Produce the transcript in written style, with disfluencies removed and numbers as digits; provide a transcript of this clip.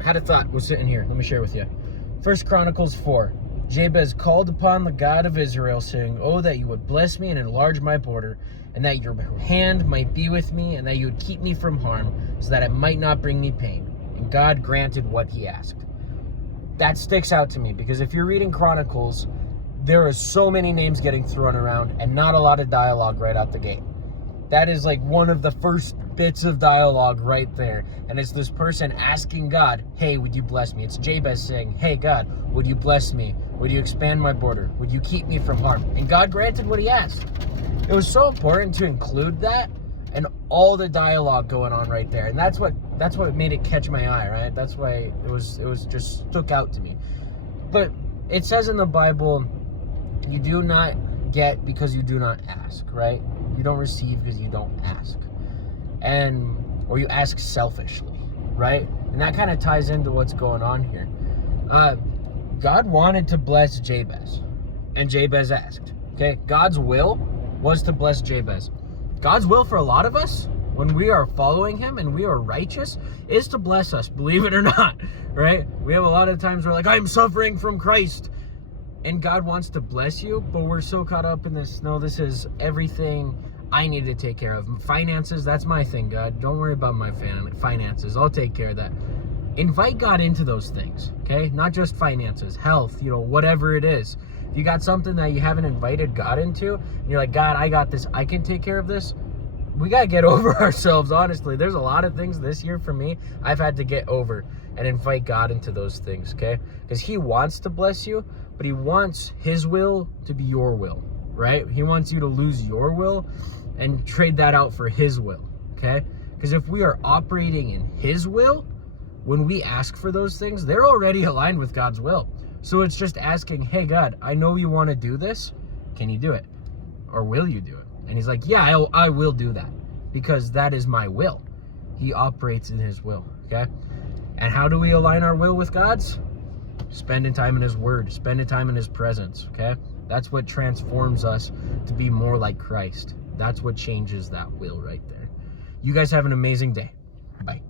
had a thought, was sitting here. Let me share with you. 1 Chronicles 4. Jabez called upon the God of Israel, saying, "Oh, that you would bless me and enlarge my border, and that your hand might be with me, and that you would keep me from harm, so that it might not bring me pain." And God granted what he asked. That sticks out to me, because if you're reading Chronicles, there are so many names getting thrown around, and not a lot of dialogue right out the gate. That is like one of the first bits of dialogue right there. And it's this person asking God, "Hey, would you bless me?" It's Jabez saying, "Hey, God, would you bless me? Would you expand my border? Would you keep me from harm?" And God granted what he asked. It was so important to include that and all the dialogue going on right there. And that's what made it catch my eye, right? That's why it was just stuck out to me. But it says in the Bible, you do not get because you do not ask, right? You don't receive because you don't ask. Or you ask selfishly, right? And that kind of ties into what's going on here. God wanted to bless Jabez, and Jabez asked, okay? God's will was to bless Jabez. God's will for a lot of us, when we are following him and we are righteous, is to bless us, believe it or not, right? We have a lot of times we're like, "I'm suffering from Christ." And God wants to bless you, but we're so caught up in this, no, this is everything I need to take care of. Finances, that's my thing, God. Don't worry about my finances. I'll take care of that. Invite God into those things, okay? Not just finances, health, whatever it is. If you got something that you haven't invited God into, and you're like, "God, I got this. I can take care of this." We got to get over ourselves, honestly. There's a lot of things this year for me I've had to get over and invite God into those things, okay? Because he wants to bless you, but he wants his will to be your will, right? He wants you to lose your will and trade that out for his will, okay? Because if we are operating in his will, when we ask for those things, they're already aligned with God's will. So it's just asking, "Hey, God, I know you want to do this. Can you do it? Or will you do it?" And he's like, "Yeah, I will do that, because that is my will." He operates in his will, okay? And how do we align our will with God's? Spending time in his word, spending time in his presence, okay? That's what transforms us to be more like Christ. That's what changes that will right there. You guys have an amazing day. Bye.